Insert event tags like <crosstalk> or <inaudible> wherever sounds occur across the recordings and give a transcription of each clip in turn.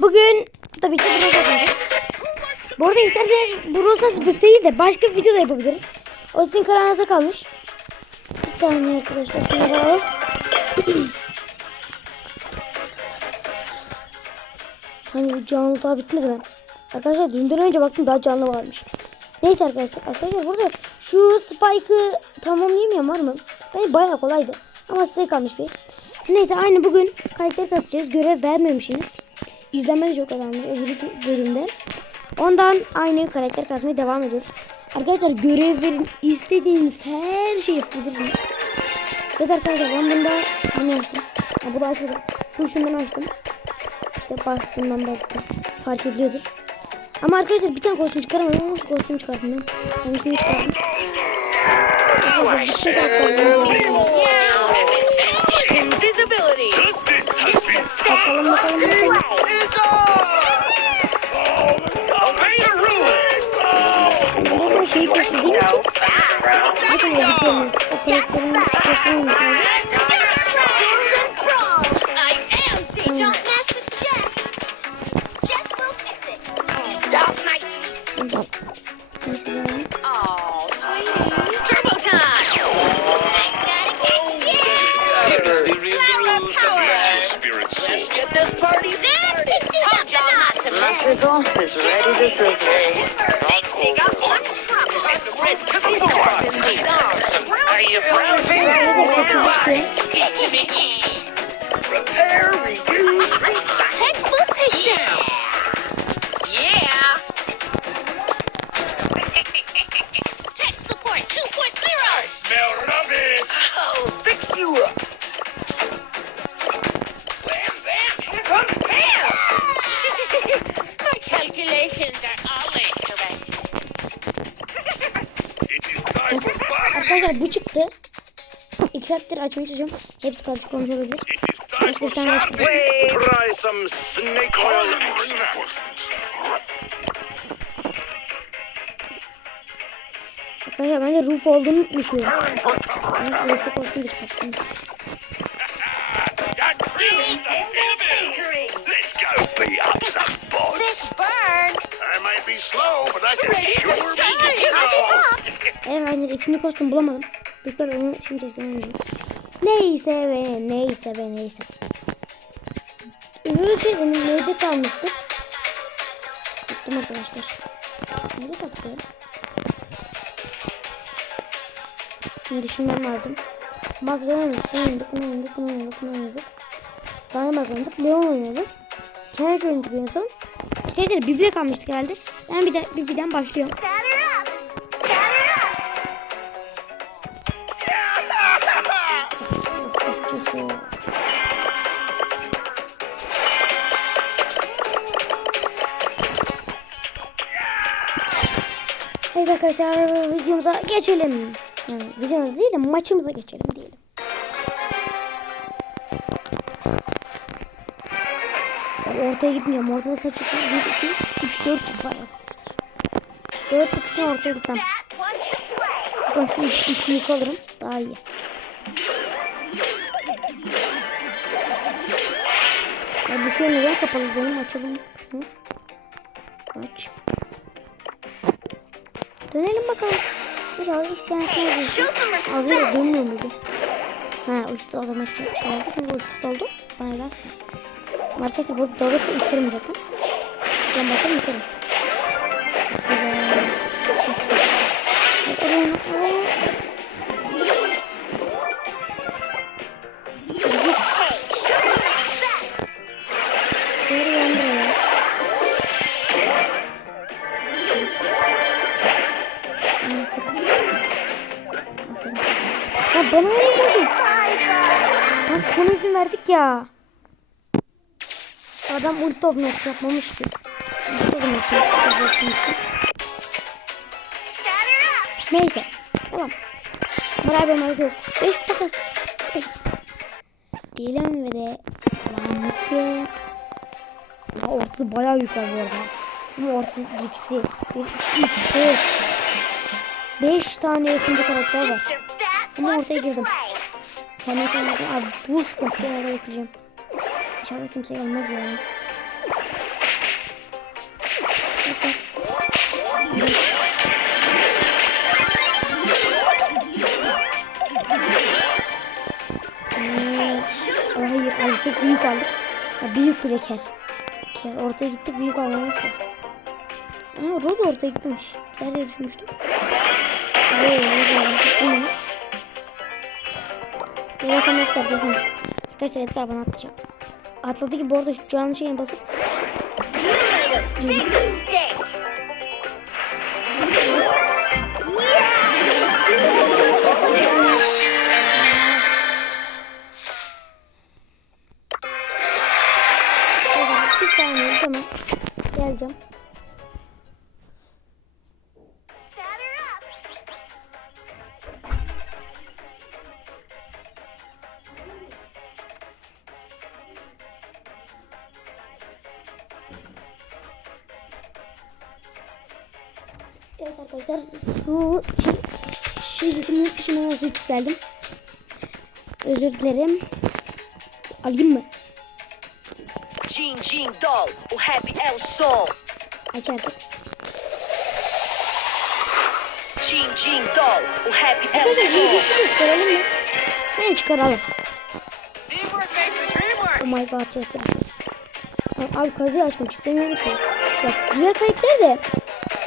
Bugün tabii ki Brawl Stars oynayacağız. Bu arada isterseniz Brawl Stars değil de başka bir video da yapabiliriz. O sizin kararınıza kalmış. Bir saniye arkadaşlar. Bakalım. <clears throat> hani bu canlı daha bitmedi mi? Arkadaşlar dünden önce baktım daha canlı varmış. Neyse arkadaşlar. Arkadaşlar burada şu Spike'ı tamamlayamayan var mı? Bence bayağı kolaydı. Ama size kalmış bir. Neyse aynı bugün karakter kasacağız. Görev vermemişsiniz. İzlenme de çok önemli öbür bölümde. Ondan aynı karakter kasmaya devam ediyoruz. Arkadaşlar görev verin. istediğiniz her şeyi yapabilirsiniz. Evet arkadaşlar ben bunda bunu açtım. Ha, bu da açmadım. Full şundan açtım. İşte bastığımdan baktım. Fark ediliyordur. Ama arkadaşlar bir tane kostüm çıkaramadım ama şu kostümü çıkarttım ben. Ben şimdi şey Invisibility. Bakalım bakalım bakalım. Obey the rules. Burada şeyi seçtiğim için bakın o videomuz. O karakterin kostümü lazım. I Let's get this party started. Told y'all not to My mess. fizzle is ready to sizzle. Let's dig up some trouble. The red cookies chopped in. Are you browsing? Speak to me. Prepare, reuse, recycle. Textbook takedown. Arkadaşlar bu çıktı. İki saattir açmaya çalışıyorum. Hepsi karışık olmuş olabilir. Başka bir tane açtım. Try some snake oil. Arkadaşlar ben de Roof olduğunu unutmuşum. Roof'u çıkarttım. Grilled the devil. Let's go beat up some bots. Burn. I might be slow, but I can sure make it slow. Eğer aynı ikinci kostüm bulamadım. Lütfen onu şimdi teslim Neyse ve neyse ve neyse. Öbür şey benim neyde kalmıştık? Tuttum arkadaşlar. Nerede kalktı? Şimdi düşünmem lazım. Bak zaman oynadık, oynadık, oynadık, oynadık, oynadık. Dynamite oynadık, Leon oynadık. Kenji oynadık en son. Şeyde Bibi'de kalmıştık herhalde. Ben bir de başlıyorum. Batter up. Açıkçası. Evet arkadaşlar videomuza geçelim. Yani videomuza değil de maçımıza geçelim ortaya gitmiyorum. Ortada kaç çıkıyor? 1, 2, 3, 4 çık var arkadaşlar. 4 çık için ortaya gitmem. That wants to play. Ben şu 3 yük alırım. Daha iyi. Ya bu şey neden kapalı benim açalım. Hı? Aç. Dönelim bakalım. İnşallah isyan etmez. Show some Az önce respect. dönmüyor muydu? Ha uçtu o zaman şey oldu. Şimdi uçtu oldu. Bana ver. Arkadaşlar burada dalırsa iterim zaten. Ben bakalım iterim. Güzel. Aferin, aferin. Adam ulti topunu yapmamış ki. Ulti topunu yapmamış. Up. Neyse. Tamam. Moral vermek yok. 5 takas. Diyelim ve de devam ki. Ya ortada bayağı yük var bu arada. Ama ortada ikisi değil. 1, 2, 3, 5. 5 tane yapımcı karakter var. Ama ortaya girdim. Hemen sonra abi bu sıkıntı kenara bekleyeceğim. İnşallah kimse gelmez ya. Çok büyük aldık. Ha, büyük bile ker. Ortaya gittik büyük almamız lazım. Aa Rose ortaya gitmemiş. Nereye düşmüştüm? Hayır, tam yok tarafı yapmış. Arkadaşlar et tarafına atlayacak. Atladı ki bu arada şu canlı şeyine basıp Up. Evet arkadaşlar su getirmeyi unutmuşum hemen su geldim. Özür dilerim. Alayım mı? Jing Jing Doll, o Happy El Song. Aç artık. Jing Jing Doll, o El Arkadaşlar Song. ilgisini çıkaralım mı? Ben çıkaralım. Oh my god chest düşüyoruz. Abi, kazıyı açmak istemiyorum ki. Bak diğer kayıtları da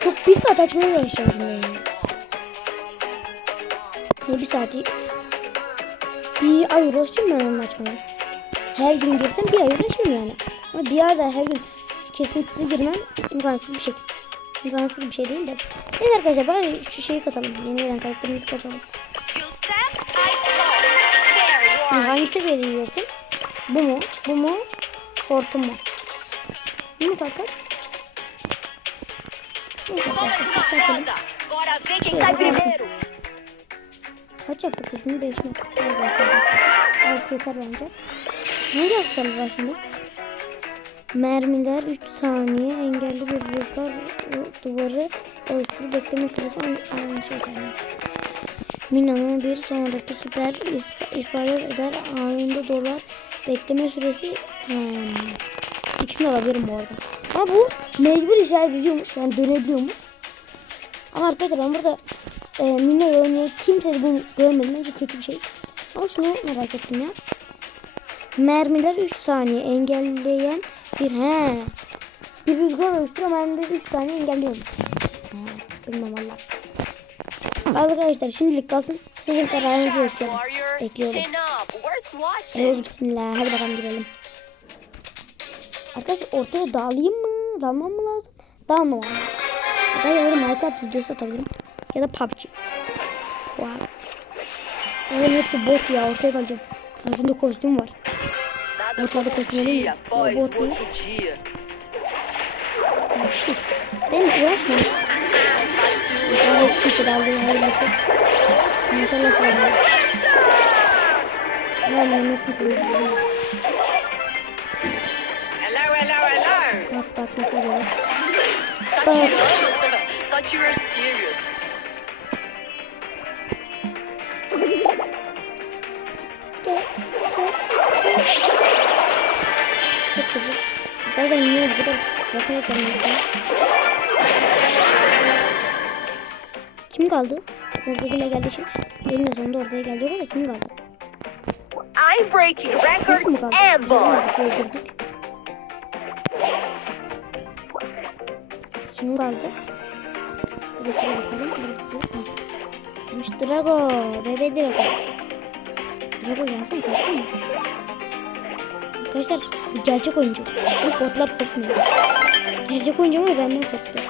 çok bir saat açmaya uğraşacağım şimdi. yani. Ne bir saati? Bir ay uğraşacağım ben onu açmaya. Her gün girsem bir ay uğraşırım yani. Ama bir ayda her gün kesintisiz girmem imkansız bir şey. İmkansız bir şey değil de. Neyse arkadaşlar bari şu şeyi katalım. Yeni gelen kayıtlarımızı katalım. Yani hangi seviyede yiyorsun? Bu mu? Bu mu? Hortum mu? Bu mu sakar? Neyse arkadaşlar primeiro. Kaç yaptık? 5 mi? Altı yeter bence. Hangi aksesuarlar var şimdi? Mermiler 3 saniye engelli bir rüzgar duvarı oluşturur bekleme süresi aynı şey. Mina'nın bir sonraki süper isp- ispalat eder anında dolar bekleme süresi hmm. ikisini alabilirim bu arada. Ama bu mecbur işaret ediyormuş yani dönebiliyormuş. Ama arkadaşlar ben burada e, Mina oynayan kimse de bunu görmedim. Bence kötü bir şey. Ama şunu merak ettim ya. Mermiler 3 saniye engelleyen bir he. Bir rüzgar oluşturuyor mermileri 3 saniye engelliyormuş. He, bilmem valla. Arkadaşlar şimdilik kalsın. Sizin kararınızı bekliyorum. Bekliyorum. Evet bismillah. Hadi bakalım girelim. Arkadaşlar ortaya dağılayım mı? Dalmam mı lazım? Dalmam lazım. Ya da böyle Minecraft videosu atabilirim. Ya da PUBG. Wow. Bunların hepsi bot ya. Ortaya dalacağım. Ha, şunda kostüm var. Nada Botada como um continuarei. dia após Eu botei. outro dia. Ben uğraşmam. Daha hepsi daldı. Her neyse. Maşallah sana. Ben onu tutuyorum. Hello, hello, hello. Bak bak nasıl böyle. Thought you, thought you were serious. Yakın? Kim kaldı? Hızlıgıyla geldi. Benim de sonunda ortaya geldi ama kim kaldı? I'm breaking records and bars. Kim kaldı? Şuraya bakalım. Demiş Drago. Bebe Drago. Drago gelsin korktun mu? Arkadaşlar gerçek oyuncu. Bu botlar korkmuyor. Gerçek oyuncu ama benden korktu.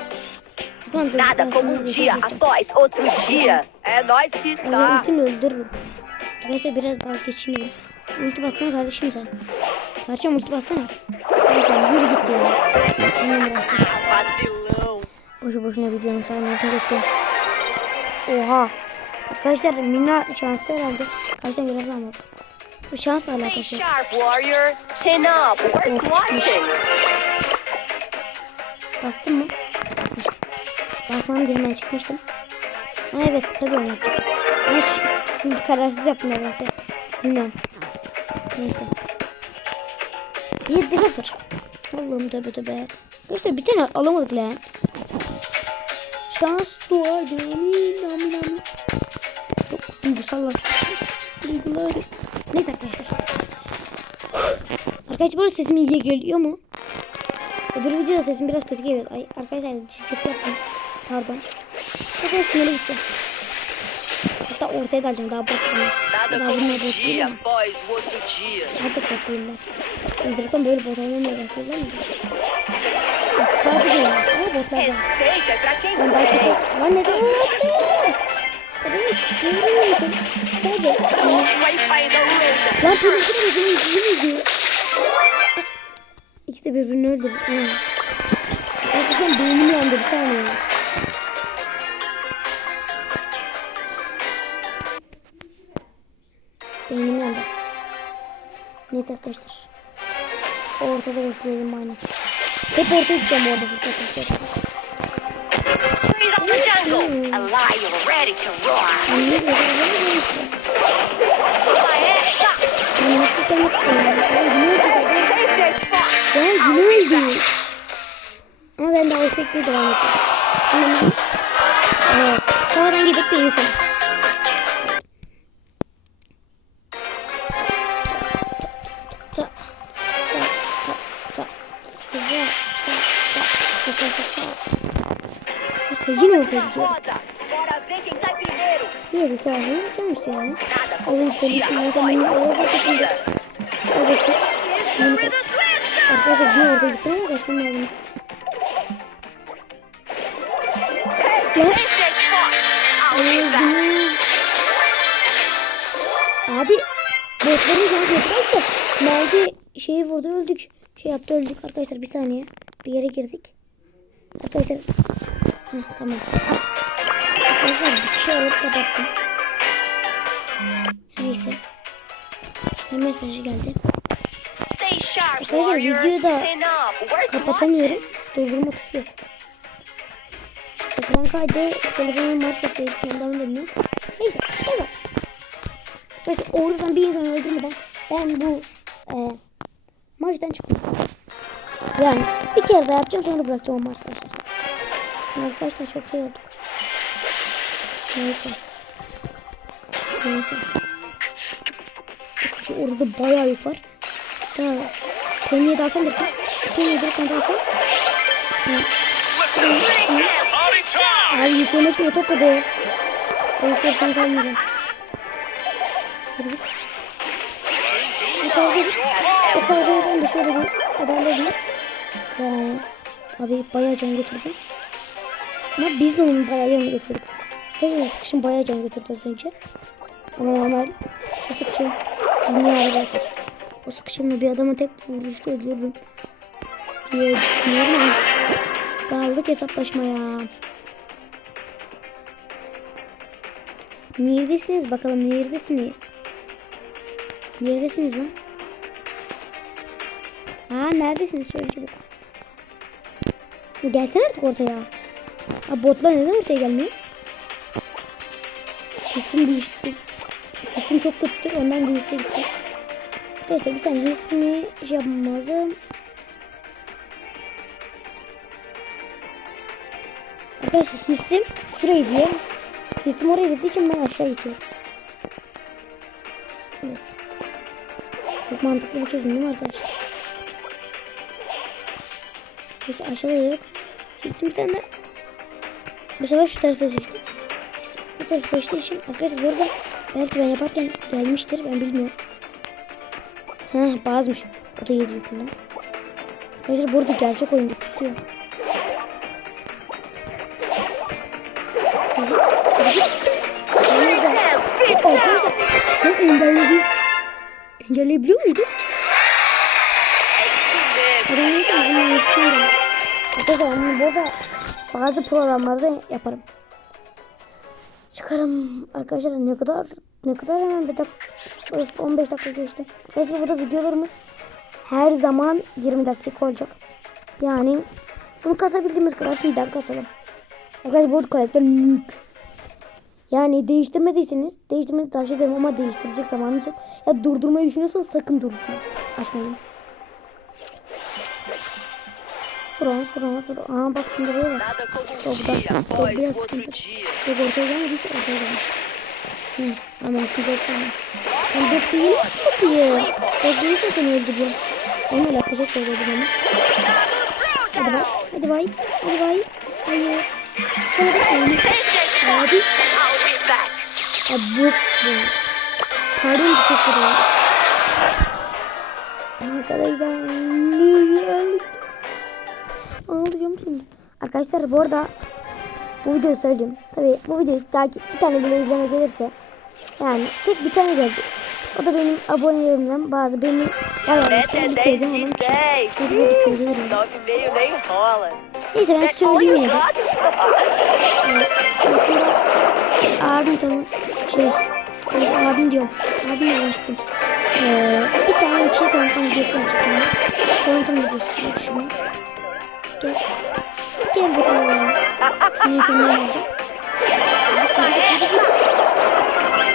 Ulan Nada como um şey dia diyeceğim. após outro dia. É nóis que tá. ikisini öldürürüm. Neyse biraz daha geçinirim. Ulti bassana kardeşim sen. Kardeşim ulti bassana. Neyse yürü git ya. Uğraşacağız. Vacilão. Boşu boşuna videonun saymasını geçiyorum. Oha. Arkadaşlar Mina şanslı herhalde. Kaçtan görev almak. Bu şansla alakası. sharp, warrior. Chin up. Worth watching. Bastım mı? Basmam diye hemen çıkmıştım. Ha evet tabii onu yaptım. Ama şi- şimdi kararsız yaptım nedense. Bilmiyorum. Neyse. 7 0. Allah'ım tövbe tövbe. Neyse bir tane alamadık lan. Şans duaydı. Nami nami. Çok duygusallaştı. Duygular. Neyse arkadaşlar. Arkadaşlar bu arada sesim iyi geliyor mu? Öbür videoda sesim biraz kötü geliyor. Ay arkadaşlar çift yaptım. Pardon. Bakın şunları gideceğim. Hatta ortaya da alacağım daha bakmayayım. Daha bununla bakmayayım. Artık bakmayayım ben. Öldürükten böyle bot oynamaya başlıyorlar mı? Sadece geliyor. Ama botlardan. Ben daha kötü. Lan neden öyle yaptın? Lan polisler ödümü izliyor. İkisi de birbirini öldürdü. Ha. Gerçekten beynim yandı bir saniye. Beynim yandı. Neyse arkadaşlar. Ortada bekleyelim aynen. Hep ortaya gideceğim orada fırkat Straight ben gülüyordu. Ama ben daha yüksekliğe devam edeceğim. Evet. Sonradan gidip de insan. Yine oraya gidiyorum. Niye bir sonra gelmiş yani? Oğlum söylediğim o zaman orada tutundu. Oradaki. Arkadaşlar bir orada gitti ama back. Abi botların canı yetmezse Meldi şeyi vurdu öldük. Şey yaptı öldük arkadaşlar bir saniye. Bir yere girdik. Arkadaşlar. Heh, tamam. Arkadaşlar bir kişi alıp kapattım. Neyse. Ne mesajı geldi? Stay sharp, Arkadaşlar videoyu da. Kapatamıyorum. Durdurma tuşu yok. Ekran kaydı telefonun markası yandan dönüyor. Neyse. Evet. Arkadaşlar oradan bir insanı öldürmeden ben bu e, maçtan çıktım. Yani bir kere daha yapacağım sonra bırakacağım ama arkadaşlar. Şimdi arkadaşlar çok şey oldu. Neyse. Neyse. Orada bayağı yük var. Tamam. Penny'e dalsan da Penny'e direkten dalsan. Abi yüklemek yok o kadar. O yüklemekten kalmayacağım. Hadi git. Yukarıda git. Yukarıda git. da şöyle bir adamda git. Vay. Abi bayağı can götürdüm. Ama biz de onun bayağı yanına götürdük. Tabii sıkışın bayağı can götürdü az önce. Ama normal şu sıkışın dünyada bırakır. O sıkışımla bir adamı tek vuruşta öldürürüm. Diye düşünüyorum ama kaldık hesaplaşmaya. Neredesiniz bakalım neredesiniz? Neredesiniz lan? Ha neredesiniz söyle çabuk. Gelsene artık ortaya. Ha botlar neden ortaya gelmiyor? Kesin bir işsi. Kesin çok kötü ondan bir işsi gitti. Evet bir tane resmi şey yapmazdım. Arkadaşlar hissim şurayı diye. Hissim oraya gittiği için ben aşağı gidiyorum. Evet. Çok mantıklı bir çözüm değil mi arkadaşlar? Hiç aşağıda yok. Hissim bir tane bu sefer şu tarafa seçtim. Bu tarafa seçtiği için arkadaşlar burada belki ben yaparken gelmiştir ben bilmiyorum. Heh bazmış. O da yedi yüzünden. Arkadaşlar burada gerçek oyuncu ben engelledi. Engelleyebiliyor mesmo. Adam neyse yüzünden yetişiyorum. Arkadaşlar bunu burada bazı programlarda yaparım. Çıkarım arkadaşlar ne kadar ne kadar hemen bir dakika 15 dakika geçti. Arkadaşlar burada videolarımız her zaman 20 dakika olacak. Yani bunu kasabildiğimiz kadar şimdiden kasalım. Arkadaşlar bu karakter mük. Yani değiştirmediyseniz değiştirmenizi tavsiye ederim ama değiştirecek zamanınız yok. Ya durdurmayı düşünüyorsanız sakın durdurmayın. Açmayın. Bronz, bronz, bronz. Aa bak şimdi buraya bak. Çok da, çok biraz sıkıntı. Yok ortaya gelmediyse ortaya gelmiş. Hı, ama kızak sana. Ben bebeği nasıl ya? Bebeği seni öldüreceğim. Onunla yapacak da öldürdüm ama. Hadi bay, hadi bay, hadi bay. Hayır. Sana da koyayım. Abi. Abi. Pardon teşekkür ederim. Arkadaşlar. Anlatacağım şimdi. Arkadaşlar bu arada bu videoyu söyleyeyim. Tabi bu videoyu daha bir tane bile izleme gelirse yani tek bir tane gelecek. O da benim abonelerimden bazı benim bayağı bir bir bir meio nem rola. Neyse ben söyleyeyim yine <laughs> de. Abim tamam. Şey. Abim diyorum. Abim yazmıştım. Ee, bir tane şey tanıtım videosu yapacağım. Tanıtım videosu diye düşünüyorum. Gel. Gel bakalım. Ne yapayım ne olacak?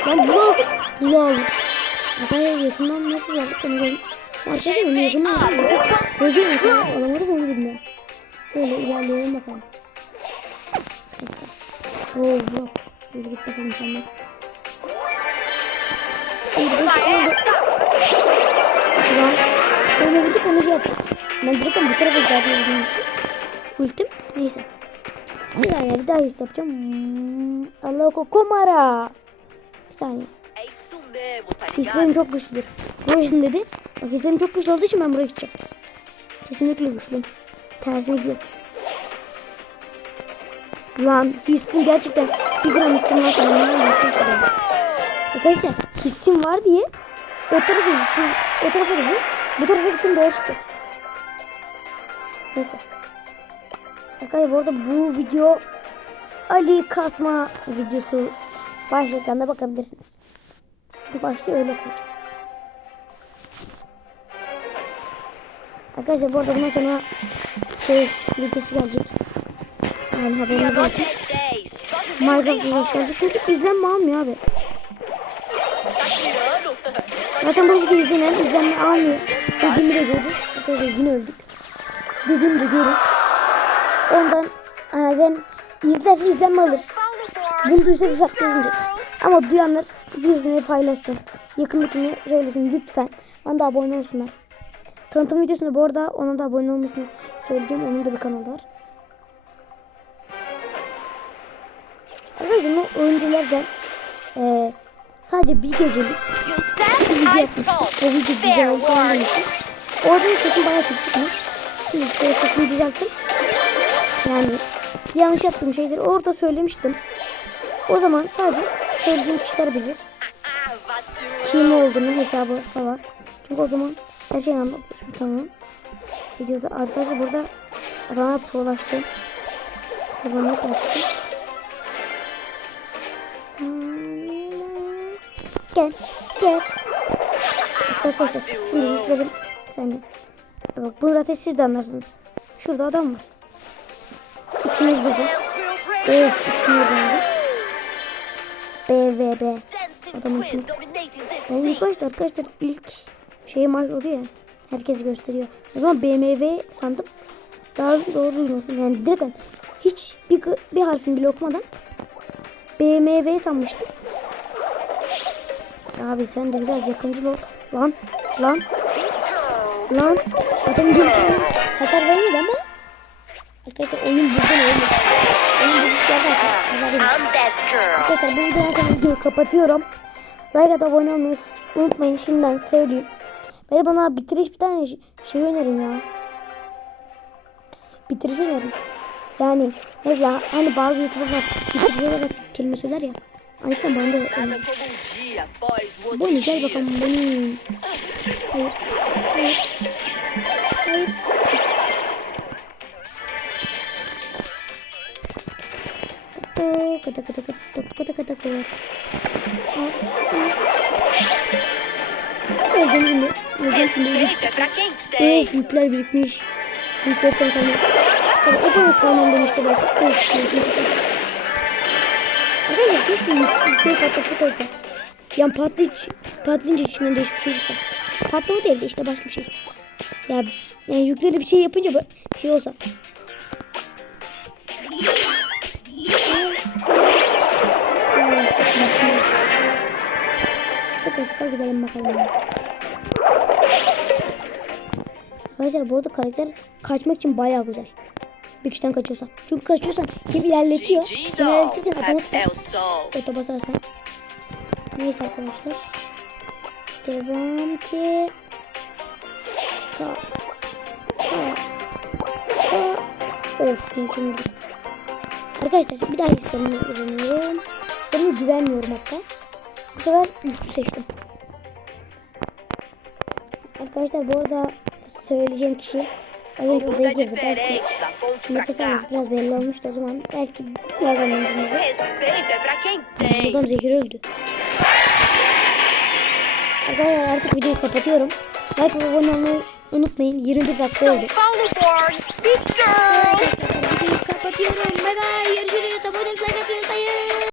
Lan bunu. Bunu aldık. Arkadaşlar yakından nasıl aldık onu görün. Arkadaşlar onu yakından aldık. Gözüm yakından alamadık onu bilmiyorum. Böyle ilerleyelim bakalım. Sıkı sıkı. Oo bu. Böyle git bakalım senden. Bir şey. Ulan. Öyle vurduk onu şey yaptık. Ben direkt bu tarafa vurdum. Ultim. Neyse. Bir daha ya bir daha his yapacağım. Hmm, Allah kokomara. Bir saniye. Hislerim çok güçlüdür. Burasın dedi. Bak hislerim çok güçlü olduğu için ben buraya gideceğim. Kesinlikle güçlüyüm. Tersine gidiyor. Lan hissim gerçekten bir gram hissim var. Arkadaşlar hissim var diye o tarafa gittim. O tarafa gittim. Bu tarafa gittim doğru çıktı. Neyse. Arkadaşlar bu arada bu video Ali Kasma videosu başlıklarına bakabilirsiniz. Başlığı öyle koyacağım. Arkadaşlar bu arada bundan sonra şey videosu gelecek. Yani haberiniz olsun. É 10. Minecraft videosu gelecek. Çünkü izlenme almıyor abi. Zaten bu video izlenen izlenme almıyor. Dediğimi de gördük. Arkadaşlar yine öldük. Dediğimi de görün. Ondan zaten izlerse izlenme alır. Bunu duysa bir fark yazınca. Ama duyanlar birisine paylaşsın. Yakındakini söylesin lütfen. Bana da abone olsunlar. Tanıtım videosunda bu arada ona da abone olmasını söyleyeceğim. Onun da bir kanalı var. Arkadaşlar bu oyunculardan eee sadece bir gecelik bir video salt. O video güzel demiştim. Orada sesim bayağı çıkmış. Şimdi işte sesimi düzelttim. Yani yanlış yaptığım şeyleri orada söylemiştim. O zaman sadece söylediğim kişiler bilir. Kim olduğunu hesabı falan. Çünkü o zaman her şeyi anlatmışım tamam. Videoda arkadaşlar burada bana prolaştı. Bana prolaştı. Gel, gel. Arkadaşlar şimdi izlerim. Sen de. Bak bunu zaten siz de anlarsınız. Şurada adam var. İkimiz burada. Of ikimiz burada. B ve B. Dancing Adamın ismi. Ben ilk başta arkadaşlar ilk şey maç oluyor ya. Herkes gösteriyor. O zaman BMW sandım. Daha doğru duymasın. Yani direkt hiç bir, bir harfini bile okumadan BMW sanmıştım. Abi sen de biraz yakıncı ol. Lan lan lan. Zaten gelişine hasar vermedi ama Arkadaşlar oyun buradan olmuyor. Arkadaşlar bu videodan sonra videoyu kapatıyorum. Like atıp abone olmayı unutmayın şimdiden söyleyeyim. Ve bana bitiriş bir tane şey önerin ya. Bitiriş önerin. Yani mesela hani bazı youtuberlar bitiriş olarak kelime söyler ya. Aynısı bana da önerin. Bonnie gel bakalım Bonnie. Hayır. Hayır. Hayır. Kıtı kıtı kıtı kıtı kıtı kıtı. Öldüm şimdi. Öldüm şimdi. Of yükler birikmiş. Yükler sen. Tabii o bana sağlam demişti bak. Of yükler. Arkadaşlar keşke yük- yükleri patlatıp olsa. Yani patlayıcı, patlayınca içinden değişik bir şey çıksa. Patlama değil de işte başka bir şey. Ya yani yükleri bir şey yapınca bu- şey olsa. Sıkı gidelim bakalım. Arkadaşlar bu arada karakter kaçmak için bayağı güzel. Bir kişiden kaçıyorsan. Çünkü kaçıyorsan hem ilerletiyor. İlerletirken El Sol. Oto basarsan. Neyse arkadaşlar. Devam ki. Sağ. Sağ. Sağ. Of gitti. Arkadaşlar bir daha listemi yazıyorum. Listeme güvenmiyorum hatta. Bu sefer seçtim. Arkadaşlar bu arada söyleyeceğim kişi az önce odaya girdi. Belki nefes alması biraz belli olmuştu o zaman. Belki birazdan öldüğümüzde. Adam zehir öldü. Arkadaşlar artık videoyu kapatıyorum. Like ve abone olmayı unutmayın. 21 dakika oldu. Paulo Born, big girl. Videoyu kapatıyorum. Bye bye.